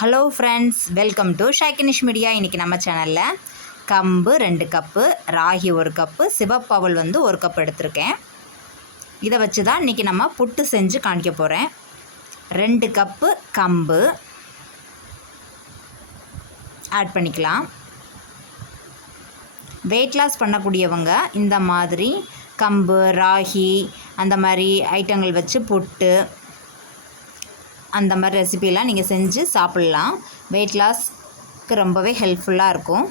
Hello friends welcome to ஷைக்கனிஷ் media இன்றைக்கி நம்ம சேனலில் கம்பு ரெண்டு கப்பு ராகி ஒரு கப்பு சிவப்பவல் வந்து ஒரு கப் எடுத்திருக்கேன். இதை வச்சு தான் இன்றைக்கி நம்ம புட்டு செஞ்சு காணிக்க போகிறேன் ரெண்டு கப்பு கம்பு. ஆட் பண்ணிக்கலாம். வெயிட் லாஸ் பண்ணக்கூடியவங்க இந்த மாதிரி கம்பு ராகி அந்த மாதிரி ஐட்டங்கள் வச்சு புட்டு அந்த மாதிரி ரெசிபிலாம் நீங்கள் செஞ்சு சாப்பிட்லாம். வெயிட் லாஸ்க்கு ரொம்பவே ஹெல்ப்ஃபுல்லாக இருக்கும்.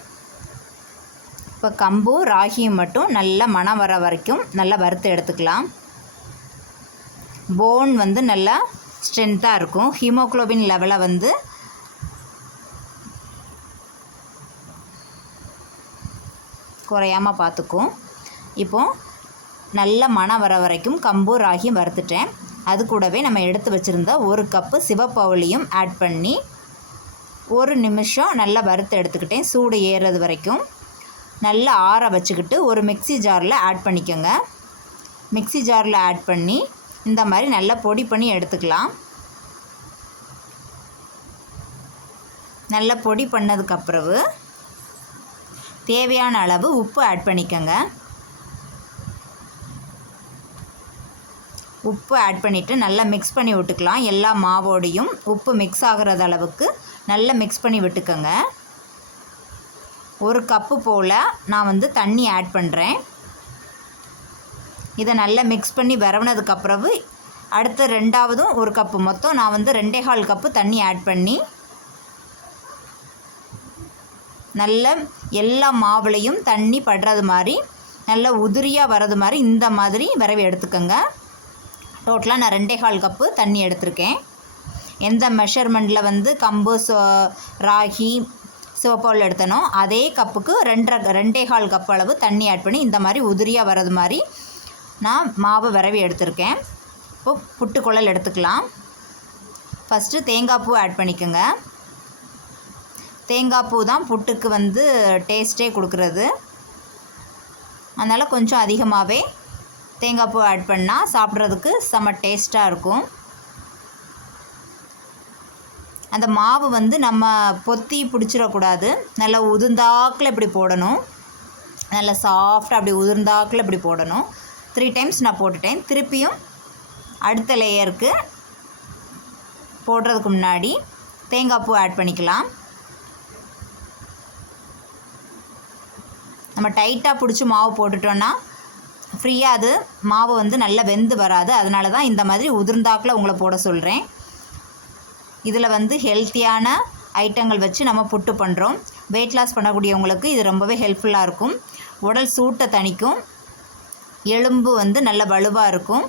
இப்போ கம்பும் ராகியும் மட்டும் நல்ல மணம் வர வரைக்கும் நல்லா வறுத்து எடுத்துக்கலாம். போன் வந்து நல்லா ஸ்ட்ரென்த்தாக இருக்கும். ஹீமோக்ளோபின் லெவலை வந்து குறையாமல் பார்த்துக்கும். இப்போது நல்ல மணம் வர வரைக்கும் கம்பு ராகியும் வறுத்துட்டேன். அது கூடவே நம்ம எடுத்து வச்சுருந்த ஒரு கப்பு சிவப்பவுளியும் ஆட் பண்ணி ஒரு நிமிஷம் நல்லா வறுத்து எடுத்துக்கிட்டேன். சூடு ஏறுறது வரைக்கும். நல்லா ஆற வச்சுக்கிட்டு ஒரு மிக்ஸி ஜாரில் ஆட் பண்ணிக்கோங்க. மிக்ஸி ஜாரில் ஆட் பண்ணி இந்த மாதிரி நல்லா பொடி பண்ணி எடுத்துக்கலாம். நல்லா பொடி பண்ணதுக்கப்புறவு தேவையான அளவு உப்பு ஆட் பண்ணிக்கோங்க. உப்பு ஆட் பண்ணிவிட்டு நல்லா மிக்ஸ் பண்ணி விட்டுக்கலாம். எல்லா மாவோடையும் உப்பு மிக்ஸ் ஆகிறது அளவுக்கு நல்லா மிக்ஸ் பண்ணி விட்டுக்கோங்க. ஒரு கப்பு போல் நான் வந்து தண்ணி ஆட் பண்ணுறேன் இதை நல்லா மிக்ஸ் பண்ணி விரவுனதுக்கப்புறவு அடுத்த ரெண்டாவதும் ஒரு கப்பு மொத்தம் நான் வந்து ரெண்டே கால் கப்பு தண்ணி ஆட் பண்ணி நல்ல எல்லா மாவுலையும் தண்ணி படுறது மாதிரி நல்ல உதிரியாக வர்றது மாதிரி இந்த மாதிரி விரவி எடுத்துக்கோங்க. டோட்டலாக நான் ரெண்டே கால் கப்பு தண்ணி எடுத்திருக்கேன். எந்த மெஷர்மெண்ட்டில் வந்து கம்பு சோ ராகி சிவப்பால் எடுத்தனோ அதே கப்புக்கு ரெண்டரை ரெண்டே கால் கப் அளவு தண்ணி ஆட் பண்ணி இந்த மாதிரி உதிரியாக வர்றது மாதிரி நான் மாவு விரவி எடுத்திருக்கேன். இப்போ புட்டுக்குழல் எடுத்துக்கலாம். ஃபஸ்ட்டு தேங்காய் பூ ஆட் பண்ணிக்கோங்க. தேங்காய் பூ தான் புட்டுக்கு வந்து டேஸ்ட்டே கொடுக்குறது. அதனால் கொஞ்சம் அதிகமாகவே தேங்காய் பூ ஆட் பண்ணால் சாப்பிட்றதுக்கு செம்ம டேஸ்ட்டாக இருக்கும். அந்த மாவு வந்து நம்ம பொத்தி பிடிச்சிடக்கூடாது. நல்லா உதிர்ந்தாக்கில் இப்படி போடணும். நல்லா சாஃப்டாக அப்படி உதிர்ந்தாக்கில் இப்படி போடணும். த்ரீ டைம்ஸ் நான் போட்டுட்டேன். திருப்பியும் அடுத்த லேயருக்கு போடுறதுக்கு முன்னாடி தேங்காய் பூ ஆட் பண்ணிக்கலாம். நம்ம டைட்டாக பிடிச்சி மாவு போட்டுட்டோன்னா ஃப்ரீயாக அது மாவு வந்து நல்லா வெந்து வராது. அதனால தான் இந்த மாதிரி உதிர்ந்தாக்கில் உங்களை போட சொல்கிறேன் இதில் வந்து ஹெல்த்தியான ஐட்டங்கள் வச்சு நம்ம புட்டு பண்ணுறோம் வெயிட் லாஸ் பண்ணக்கூடியவங்களுக்கு இது ரொம்பவே ஹெல்ப்ஃபுல்லாக இருக்கும். உடல் சூட்டை தணிக்கும். எலும்பு வந்து நல்ல வலுவாக இருக்கும்.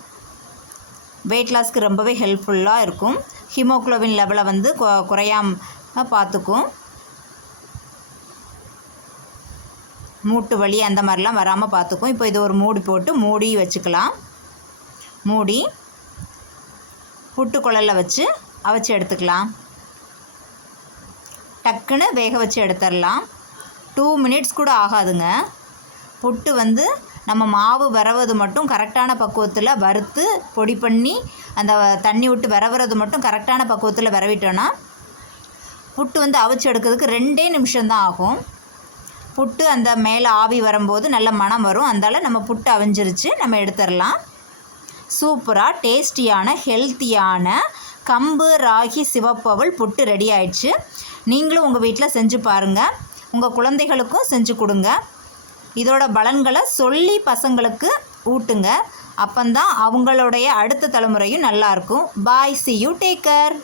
வெயிட் லாஸ்க்கு ரொம்பவே ஹெல்ப்ஃபுல்லாக இருக்கும். ஹீமோக்ளோபின் லெவலை வந்து குறையாம பார்த்துக்கும். மூட்டு வலி அந்த மாதிரிலாம் வராமல் பார்த்துக்கும் இப்போ இது ஒரு மூடி போட்டு மூடி வச்சுக்கலாம். மூடி புட்டு குழலில் வச்சு அவிச்சு எடுத்துக்கலாம். டக்குன்னு வேக வச்சு எடுத்துடலாம். டூ மினிட்ஸ் கூட ஆகாதுங்க. புட்டு வந்து நம்ம மாவு விரவது மட்டும் கரெக்டான பக்குவத்தில் வறுத்து பொடி பண்ணி அந்த தண்ணி விட்டு விரவுறது மட்டும் கரெக்டான பக்குவத்தில் விரவிட்டோன்னா புட்டு வந்து அவிச்சு எடுக்கிறதுக்கு ரெண்டே நிமிஷம்தான் ஆகும். புட்டு அந்த மேலே ஆவி வரும்போது நல்ல மனம் வரும். அந்தால நம்ம புட்டு அவிஞ்சிருச்சு. நம்ம எடுத்துடலாம் சூப்பராக டேஸ்டியான ஹெல்த்தியான கம்பு ராகி சிவப்பவள் புட்டு ரெடி ஆயிடுச்சு. நீங்களும் உங்கள் வீட்டில் செஞ்சு பாருங்கள் உங்கள் குழந்தைகளுக்கும் செஞ்சு கொடுங்க. இதோட பலன்களை சொல்லி பசங்களுக்கு ஊட்டுங்க. அப்போந்தான் அவங்களுடைய அடுத்த தலைமுறையும் நல்லாயிருக்கும் பாய் சி யூ டேக்கர்